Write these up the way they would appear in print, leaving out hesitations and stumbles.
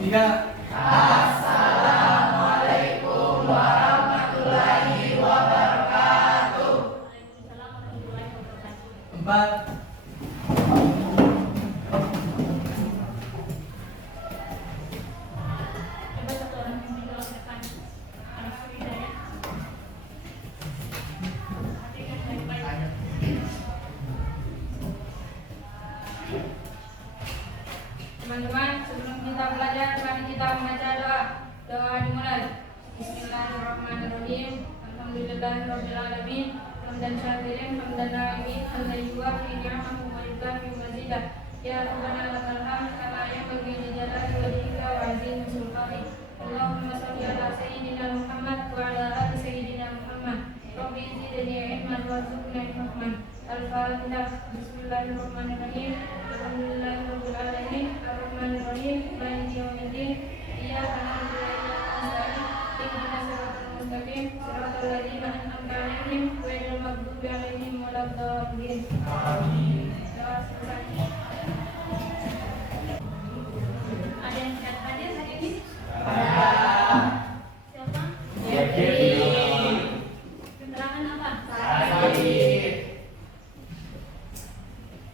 Tiga. Assalamualaikum warahmatullahi wabarakatuh. Waalaikumsalam warahmatullahi wabarakatuh. Empat. Coba satu orang yang di dalam depan. Anak Frida ya. Perhatikan baik-baik. Teman-teman, sebelum kita belajar, mari kita membaca doa. Doa dimulai. Bismillahirrahmanirrahim. Alhamdulillahirabbil alamin. Hamdan syakirin, hamdan na'imin, hamdan yuwafi ni'amahu wa yukafi mazidah. Ya Rabbana lakal hamd kama yanbaghi li jalali wajhika wa 'azimi sultanik. Allahumma shalli ala sayyidina Muhammad wa ala ali sayyidina Muhammad. Rabbi zidni ilman warzuqni fahman. Al-Fatihah. Bismillahirrahmanirrahim. Alhamdulillahirabbil alamin. Arrahmanirrahim. Maliki yaumiddin. Iyyaka na'budu wa iyyaka nasta'in. Ihdinas siratal mustaqim. Siratal ladzina an'amta 'alaihim ghairil maghdubi 'alaihim waladdallin. Amin. Doa selesai. Ada yang tidak hadir hari ini? Siapa? Keterangan apa? Berdiri dulu.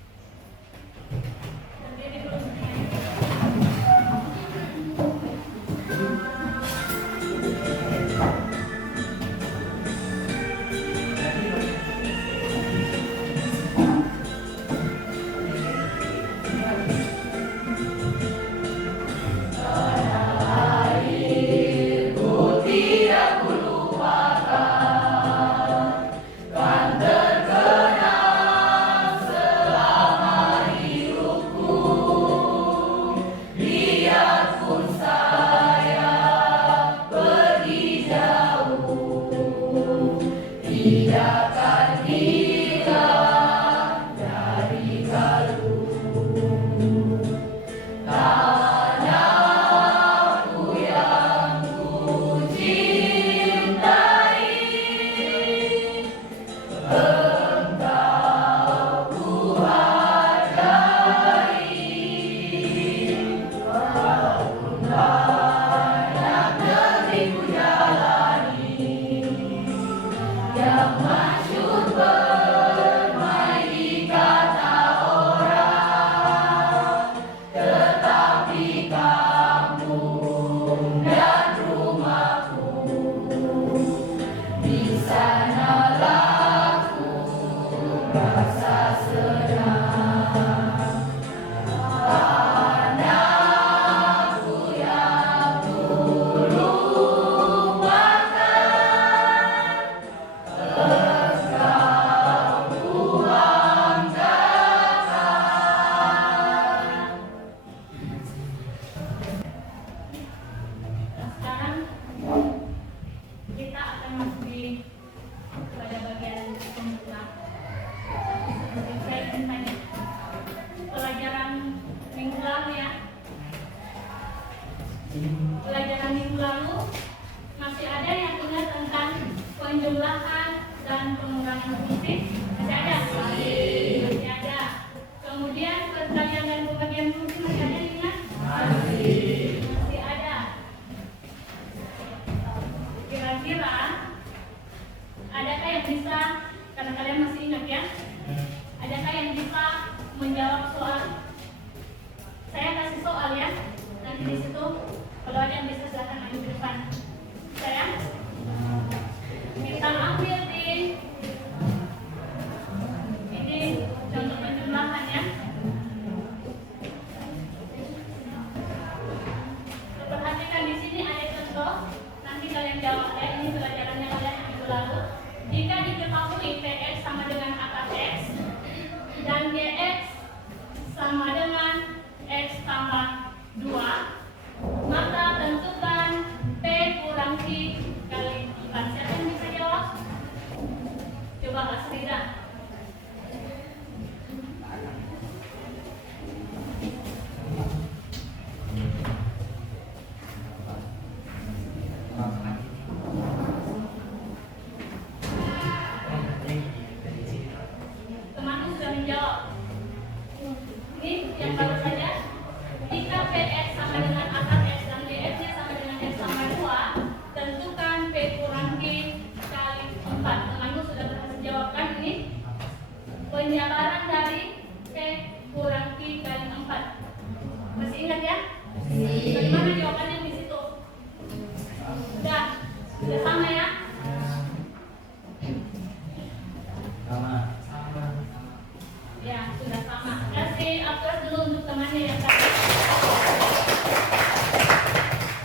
Sekarang kita akan masuk pada bagian pembuka. Saya ingin tanya, pelajaran minggu lalu ya, pelajaran minggu lalu masih ada yang ingat tentang penjumlahan dan pengurangan fungsi? Masih ada? Masih ada. Kemudian perkalian dan pembagian fungsi masih ada yang ingat? Masih ada. Kira-kira adakah yang bisa, karena kalian masih ingat ya, adakah yang bisa menjawab soal? Saya kasih soal ya, nanti di situ kalau ada yang bisa silakan maju ke depan. Saya kita ambil di ini contoh penjumlahan ya. Perhatikan di sini ada contoh. Nanti kalian jawab ya, ini pelajarannya kalian yang minggu lalu. Jika diketahui Px sama dengan akar X dan Gx sama dengan X tambah 2, maka tentukan P kurang Q kali 4. Siapa yang bisa jawab? Coba Kak Frida. Teman sudah menjawab. Ini yang baru saja ingat ya? Bagaimana jawabannya di situ? Sudah sama ya? Ya, sudah sama. Kasih aplaus dulu untuk temannya yang tadi.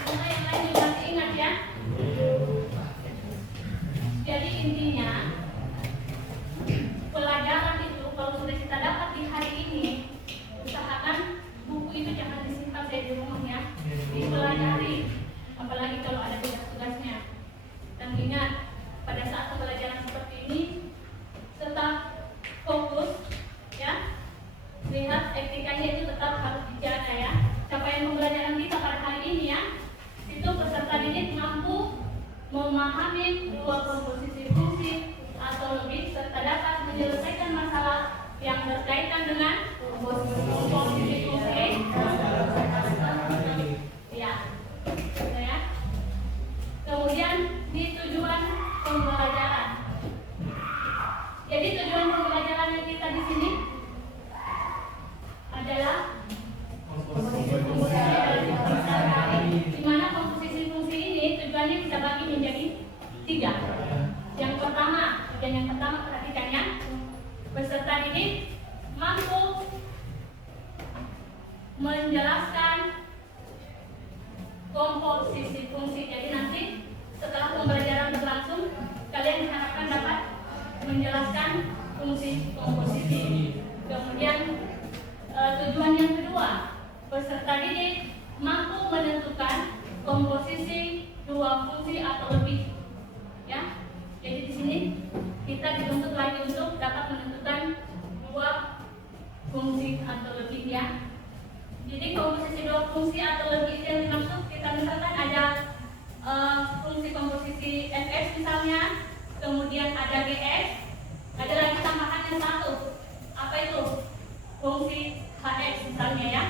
Semoga yang lain juga masih ingat ya. Jadi intinya pelajaran itu kalau sudah kita dapat di hari ini, usahakan buku itu jangan disimpan saja di rumah ya, dipelajari, apalagi kalau ada tugas-tugasnya. Dan ingat, pada saat pembelajaran seperti ini tetap fokus ya, lihat etikanya itu tetap harus dijaga ya. Capaian pembelajaran kita pada hari ini ya, itu peserta didik mampu memahami dua komposisi fungsi atau lebih serta dapat menyelesaikan masalah yang berkaitan dengan komposisi fungsi. Ya, ya. Kemudian di tujuan pembelajaran. Jadi tujuan pembelajarannya kita di sini adalah di mana komposisi fungsi ini tujuannya bisa bagi menjadi 3. Yang pertama perhatikan ya, peserta didik mampu menjelaskan komposisi fungsi. Jadi nanti setelah pembelajaran berlangsung, kalian diharapkan dapat menjelaskan fungsi komposisi. Kemudian tujuan yang kedua, peserta didik mampu menentukan komposisi dua fungsi atau lebih. Ya, jadi di sini kita dituntut lagi untuk dapat menentukan dua fungsi atau lebih ya. Jadi komposisi dua fungsi atau lebih yang dimaksud kita misalkan ada fungsi komposisi fx misalnya, kemudian ada gs, ada lagi tambahan yang satu. Apa itu? Fungsi hx misalnya ya.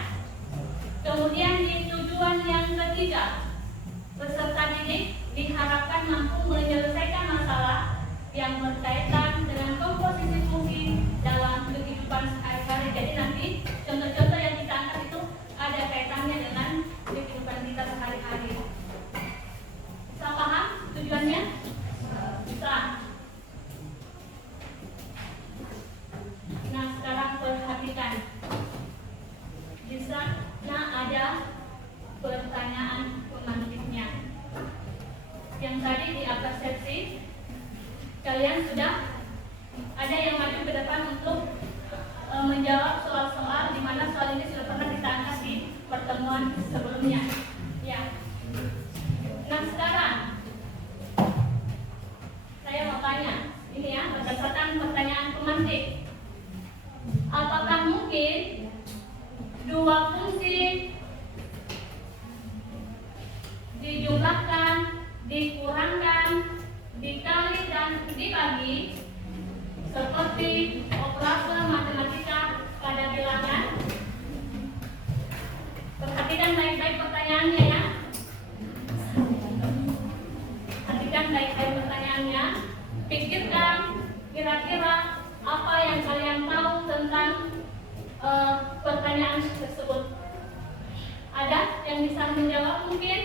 Kemudian di tujuan yang ketiga, peserta didik diharapkan mampu menyelesaikan masalah yang berkaitan dengan komposisi fungsi dalam kehidupan sehari-hari. Jadi nanti contoh-contoh yang kita angkat itu ada kaitannya dengan kehidupan kita sehari-hari. Bisa paham tujuannya? Bisa. Nah, sekarang perhatikan. Di sana ada pertanyaan pemantiknya. Yang tadi di atas seksi kalian sudah ada yang maju ke depan untuk menjawab soal-soal di mana soal ini sudah pernah kita angkat di pertemuan sebelumnya. Ya. Nah, sekarang saya mau tanya, ini ya, berdasarkan pertanyaan pemantik. Apakah mungkin dua fungsi dijumlahkan, dikurangkan, dikali dan dibagi seperti operasi matematika pada bilangan? Perhatikan baik-baik pertanyaannya ya. Perhatikan baik-baik pertanyaannya. Pikirkan kira-kira apa yang kalian tahu tentang pertanyaan tersebut. Ada yang bisa menjawab mungkin?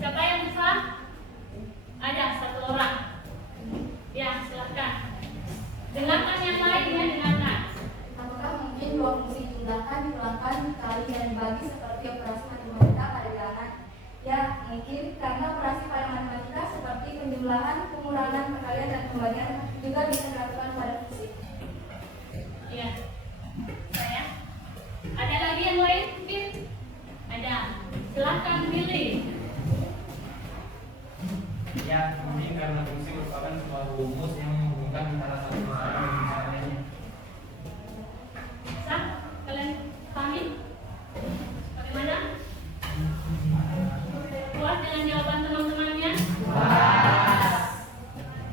Siapa yang bisa? Ada satu orang. Ya, silahkan. Dengarkan yang lain ya, dengarkan. Apakah mungkin dua fungsi jumlahkan, dikurangkan, dikali dan dibagi seperti operasi matematika pada bilangan? Ya, mungkin karena operasi pada matematika seperti penjumlahan, pengurangan, perkalian dan pembagian juga bisa dilakukan pada fungsi. Iya. Saya. Ada lagi yang lain mungkin? Ada. Silahkan pilih. Ya, mungkin karena fungsi merupakan sebuah rumus yang menghubungkan antara satu masalah dan masalah lainnya. Bisa? Kalian pahami? Bagaimana? Puas dengan jawaban teman-temannya? Puas.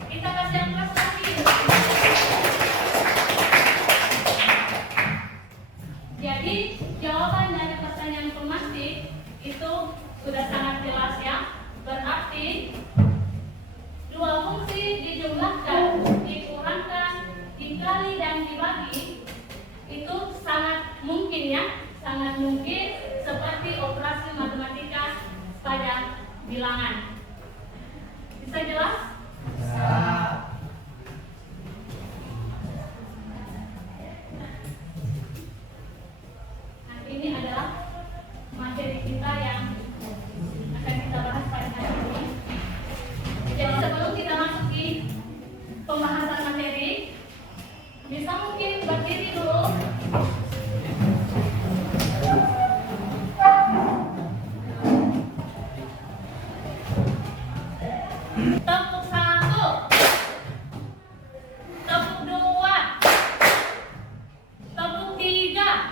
Kita kasih aplaus lagi. Jadi jawaban dari pertanyaan pemantik itu sudah sangat jelas ya. Berarti dua fungsi dijumlahkan, dikurangkan, dikali dan dibagi itu sangat mungkin ya, sangat mungkin seperti operasi matematika pada bilangan. Bisa jelas? Nah, ini adalah materi kita yang akan kita bahas pada hari ini. Jadi sebelum kita masuki pembahasan materi, bisa mungkin berdiri dulu. Tepuk 1, tepuk 2, tepuk 3,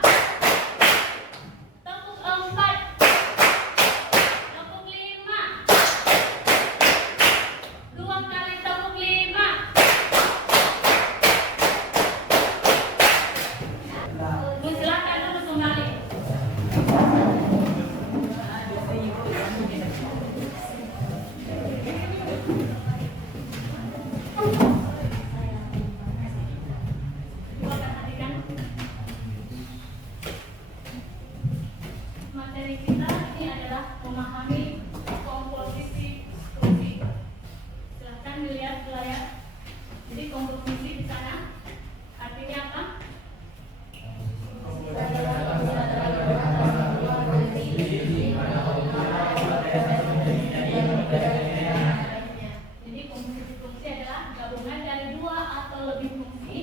tepuk 4, tepuk 5, 2 kali tepuk 5. Silakan dulu kembali. Materi kita ini adalah memahami komposisi fungsi. Silakan dilihat di layar. Jadi komposisi di sana artinya apa? Jadi komposisi fungsi adalah gabungan dari dua atau lebih fungsi,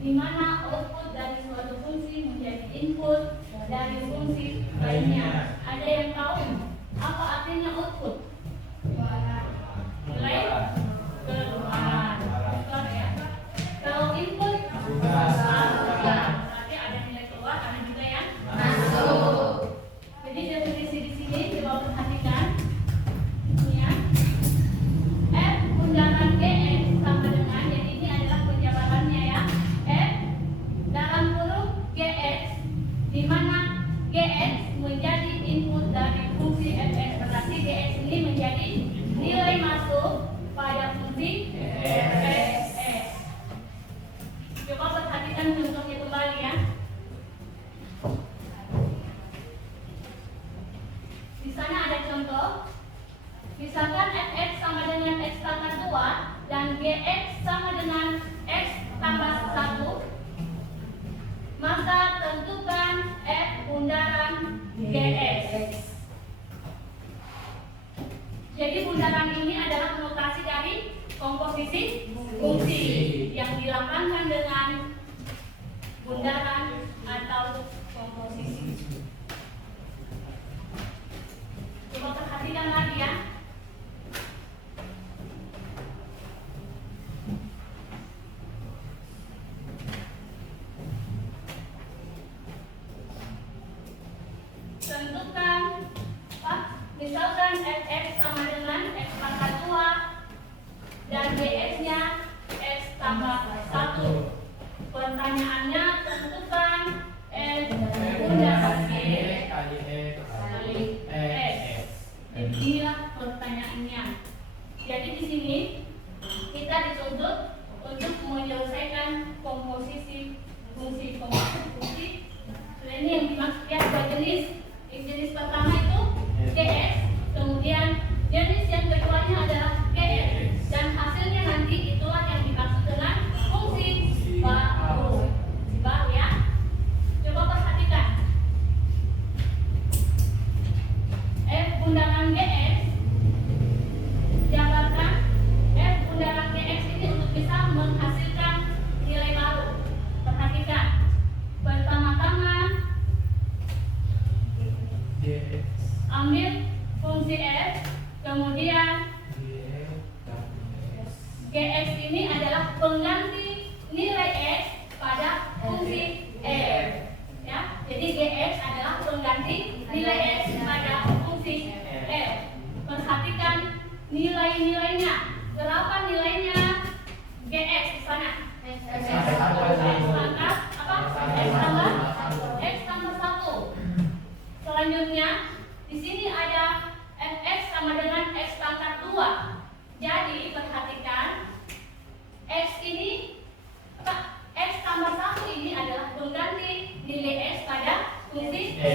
di mana output dari suatu fungsi menjadi input dari fungsi lainnya. Ada yang tahu apa artinya output? Nilai keluar. Ya. Kalau input berarti ada nilai keluar, ada juga yang masuk. Jadi definisi di sini coba perhatikan. Ini ya. F undangan GX sama dengan, jadi ini adalah penjabarannya ya. F dalam kurung GX, di mana GX menjadi input dari fungsi fx, berarti GX ini menjadi nilai masuk pada fungsi fx. Coba perhatikan contohnya kembali ya. Di sana ada contoh. Misalkan fx sama dengan x pangkat 2 dan gx sama dengan x tambah 1, maka tentukan f bundaran gx. Jadi bundaran ini adalah notasi dari komposisi fungsi yang dilambangkan dengan bundaran atau komposisi. Coba perhatikan lagi ya. Tentukan misalkan fx sama dengan x pangkat 2 dan gx-nya x tambah 1. Pertanyaannya tentukan f bundaran g kali x. Inilah pertanyaannya. Jadi di sini kita dituntut untuk menyelesaikan komposisi fungsi. Ini yang dimaksud ya, dua jenis. Yang jenis pertama itu gx, kemudian jenis yang keduanya adalah gx, dan hasilnya nanti itulah yang dimaksud dengan fungsi baru. Baru ya. Coba perhatikan. F bundaran gx, jabarkan f bundaran gx ini untuk bisa menghasilkan nilai baru. Perhatikan. Pertama-tama ambil fungsi f, kemudian gx ini adalah pengganti nilai x pada fungsi f ya. Jadi gx adalah pengganti nilai x pada fungsi f. Perhatikan nilai-nilainya. Berapa nilainya gx di sana? X tambah 1. Selanjutnya di sini ada fx sama dengan x pangkat 2. Jadi perhatikan x ini, x tambah 1 ini adalah pengganti nilai x pada fungsi f.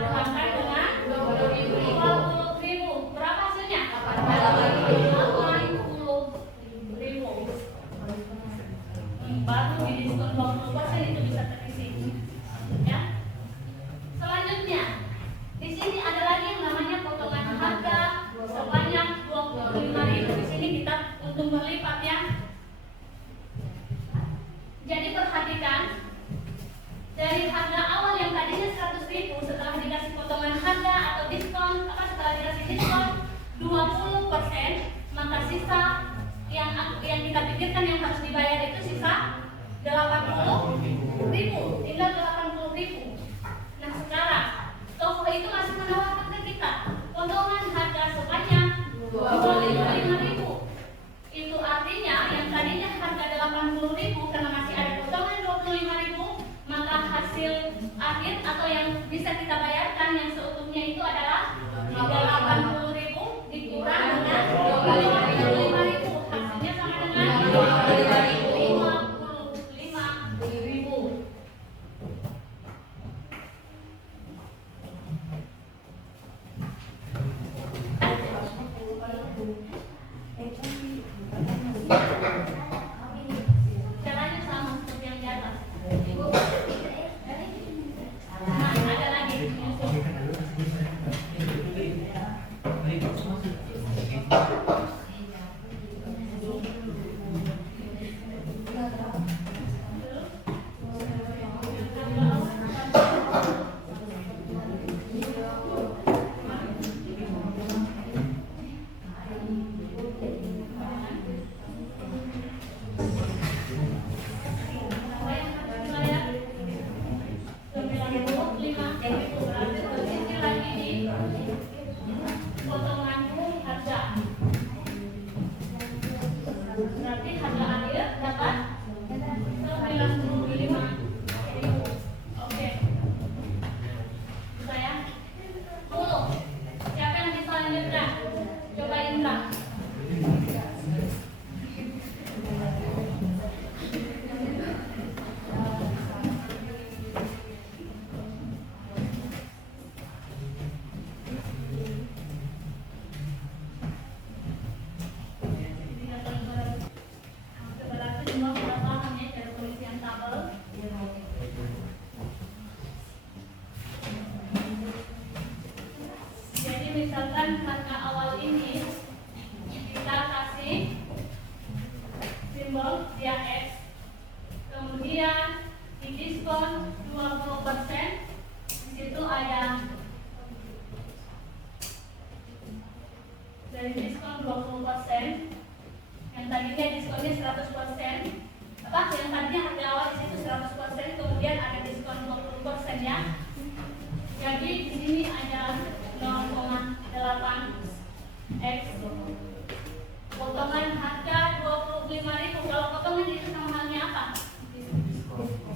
kurangkan dengan 20.000. Berapa hasilnya? 80.000. Baru di diskon 20% itu bisa terisi. Ya. Selanjutnya, di sini ada lagi yang namanya potongan harga sebanyak 25.000. Di sini kita untung berlipat ya. Jadi perhatikan, dari harga awal yang tadinya 100.000 setelah dikasih potongan harga atau diskon, setelah dikasih diskon 20%, maka sisa yang kita pikirkan yang harus dibayar itu sisa 80.000, tinggal 80.000. Nah sekarang toko itu masih menawarkan ke kita potongan harga sebanyak 25.000. Itu artinya yang tadinya harga 80.000 karena masih ada potongan 25.000, maka hasil akhir atau yang bisa kita bayarkan yang seutuhnya itu adalah 80.000 dikurang dengan 25.000. Hasilnya sama dengan 55.000. Caranya sama seperti yang di atas. Nah, ada lagi. Berarti harga akhir dapat 95.000. Oke. Bisa ya? Tunggu. Siapa yang bisa lanjutkan? Coba Indra. Jadi misalkan harga awal ini kita kasih simbol dia X, kemudian di diskon 20%, di situ ada dari diskon 20%, yang tadinya diskonnya 100%, yang tadinya harga awal di situ 100%, kemudian ada diskon 20% ya. Jadi di sini ada 0,8x potongan harga 25.000. Kalau potongan itu sama halnya apa?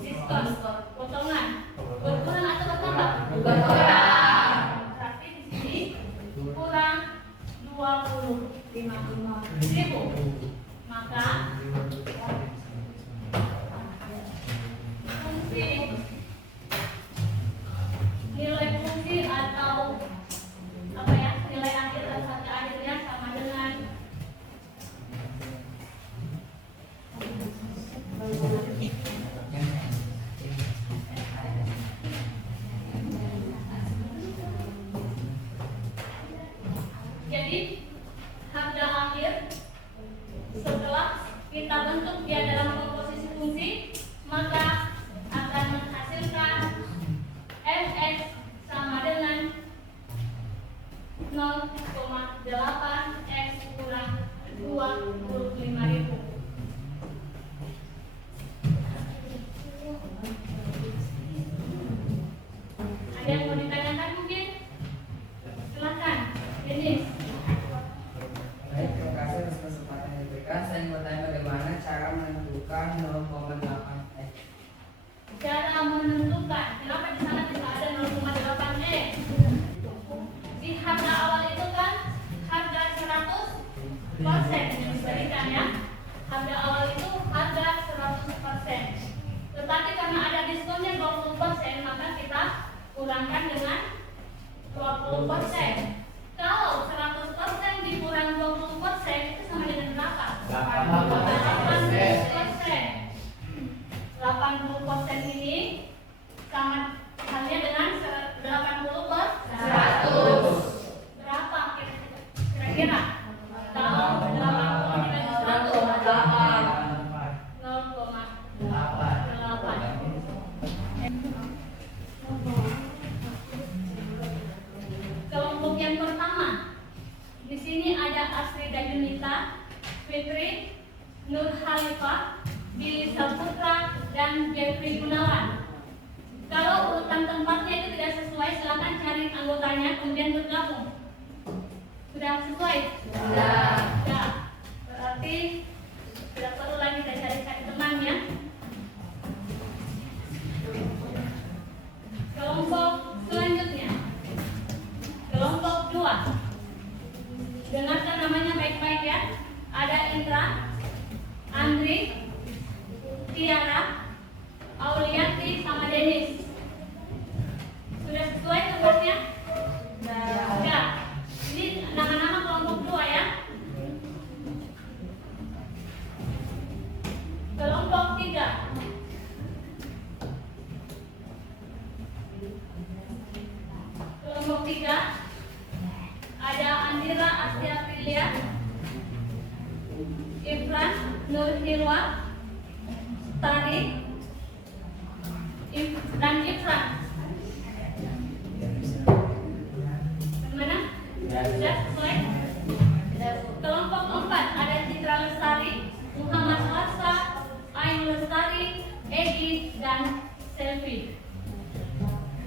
Diskon. Potongan berkurang atau bertambah? Berkurang. Berarti di sini kurang 25.000. Maka fungsi nilai fungsi atau apa ya, nilai akhir atau harga akhirnya sama dengan jadi harga akhir setelah kita bentuk dia dalam komposisi fungsi, maka akan menghasilkan fx sama dengan 0,8x kurang 25.000. Ada yang mau ditanyakan mungkin? Silakan, Denis. Baik, terima kasih atas kesempatan yang diberikan. Saya ingin bertanya bagaimana cara menentukan 0,8x. Cara menentukan, kenapa di sana tidak ada 0,8x? Di harga awal itu kan harga 100% yang diberikan ya. Harga awal itu harga 100%. Tetapi karena ada diskonnya 20%, maka kita kurangkan dengan 20%. Kalau 100% dikurang 20% itu sama dengan berapa? 80%. 80% ini sama halnya dengan 80%. Berapa kira-kira? Kalau 80 dibagi 0,8. Kelompok yang pertama, di sini ada Asrida Yunita, Fitri, Nur Halifah, Billy Saputra, dan Jeffrey Gunawan. Kalau urutan tempatnya itu tidak sesuai, silakan cari anggotanya kemudian bergabung. Sudah sesuai? Sudah. Berarti tidak perlu lagi kita cari-cari temannya. Kelompok selanjutnya, kelompok 2. Dengarkan namanya baik-baik ya. Ada Indra, Andri, Tiara, Auliati, sama Denis. Sudah sesuai tempatnya? Sudah. Ini nama-nama kelompok 2 ya. Kelompok 3. Kelompok 3 ada Andira Astia Prilia, Ifran Nur Hirwa, Tari, dan Ifran. Bagaimana? Sudah sesuai? Kelompok 4 ada Citra Lestari, Muhammad Warsa, Ain Lestari, Edi, dan Selvi.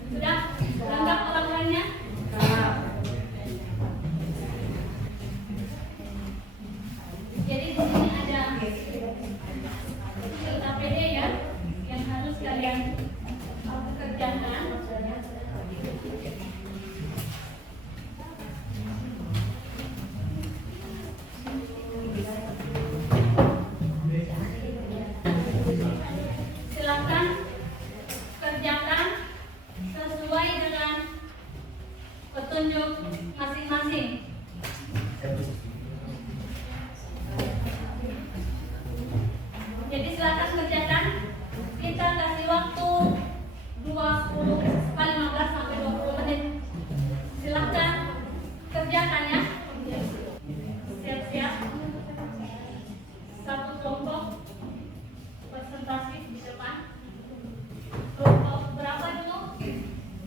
Sudah lengkap orang-orangnya? Jadi di sini ada APD ya, yang harus kalian kerjakan. Silakan kerjakan sesuai dengan petunjuk masing-masing. Jadi silakan kerjakan. Kita kasih waktu 20 kali 15 sampai 20 menit. Silakan kerjakan ya. Siap-siap. Satu kelompok presentasi di depan. Kelompok berapa dulu?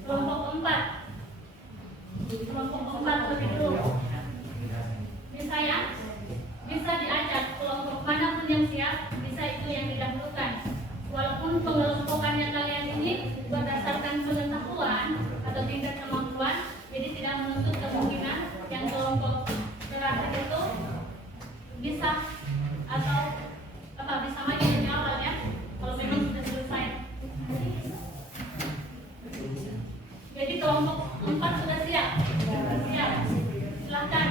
Kelompok 4. Kelompok 4 lebih dulu. Bisa ya? Bisa diajak kelompok manapun yang siap, bisa itu yang didahulukan. Walaupun pengelompokannya kalian ini berdasarkan pengetahuan atau tingkat kemampuan, jadi tidak menuntut kemungkinan yang kelompok terakhir itu bisa atau bisa maju dari awal ya, kalau memang sudah selesai. Jadi kelompok 4 sudah siap? Siap. Silakan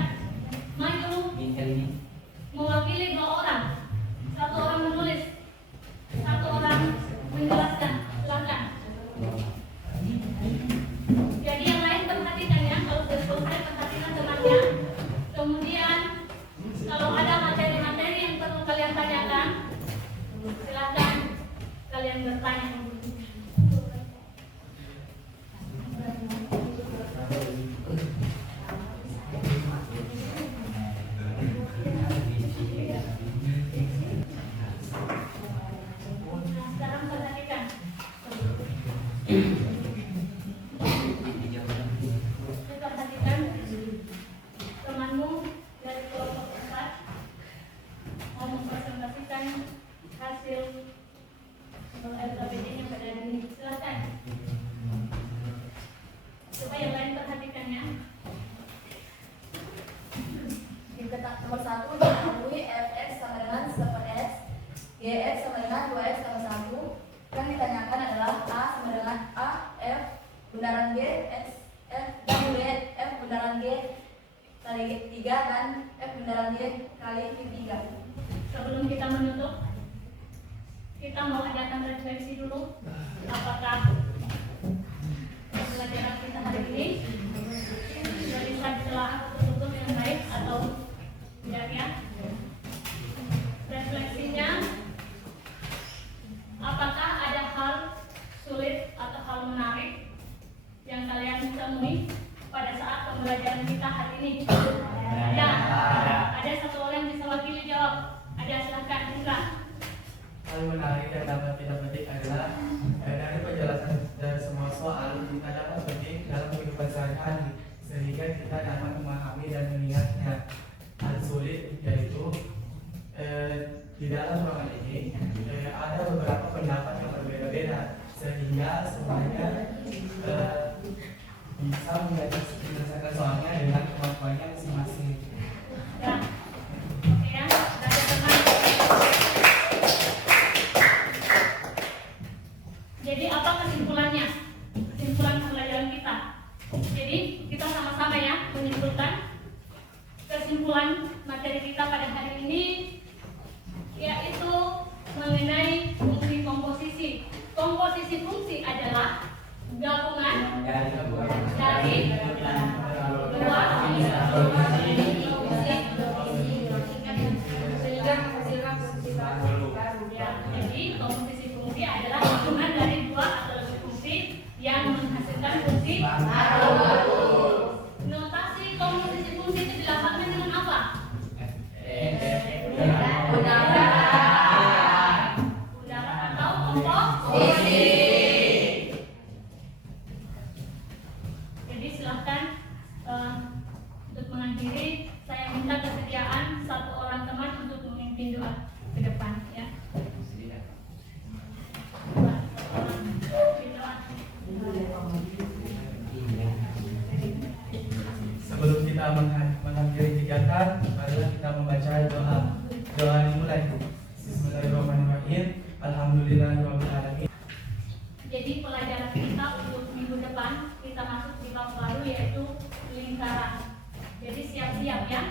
maju. Mewakili 2 orang. 1 orang menulis, 1 orang menjelaskan. Silakan. Jadi yang lain perhatikan ya, kalau sudah selesai perhatikan temannya. Kemudian kalau ada materi-materi yang perlu kalian tanyakan, silakan kalian bertanya. Sekarang perhatikan. Perhatikan temanmu dari kelompok 4 mau mempresentasikan hasil LKPD yang pada hari ini. Silakan. Coba yang lain perhatikan ya. Nomor 1 diketahui fx sama dengan 1x, gx sama dengan 2x sama 1. Yang ditanyakan adalah a sama dengan a, f bundaran g, x, f dan w, f bundaran g kali 3 dan f bundaran g kali 3. Sebelum kita menutup, kita mau adakan refleksi dulu. Apakah pembelajaran kita hari ini pembelajaran kita hari ini? Ada satu orang yang bisa wakili jawab. Ada, silahkan Indra. Hal menarik yang dapat kita petik adalah dari penjelasan dari semua soal kita dapat petik dalam kehidupan sehari-hari sehingga kita dapat memahami dan mengingatnya. Hal sulit yaitu di dalam ruangan ini ada beberapa pendapat yang berbeda-beda sehingga semuanya bisa menyelesaikan soalnya dengan kemampuannya masing-masing. Ya, oke ya, sudah ada teman. Jadi apa kesimpulannya? Kesimpulan pembelajaran kita. Jadi kita sama-sama ya menyimpulkan kesimpulan materi kita pada hari ini, yaitu mengenai fungsi komposisi. Komposisi fungsi adalah gabungan dari dua sehingga menghasilkan fungsi baru. ya. Jadi komposisi fungsi adalah gabungan dari dua atau lebih fungsi yang menghasilkan fungsi baru. Notasi komposisi fungsi itu dilapatkan dengan apa? Undaran atau komposisi. Jadi silahkan untuk mengakhiri, saya minta kesediaan satu orang teman untuk memimpin doa ke depan ya. Sebelum kita mengakhiri kegiatan, marilah kita membaca doa. Doa dimulai. Bismillahirrahmanirrahim. Alhamdulillahirabbil alamin. Jadi pelajaran kita untuk minggu depan kita masuk di bab baru yaitu lingkaran. Jadi siap-siap ya.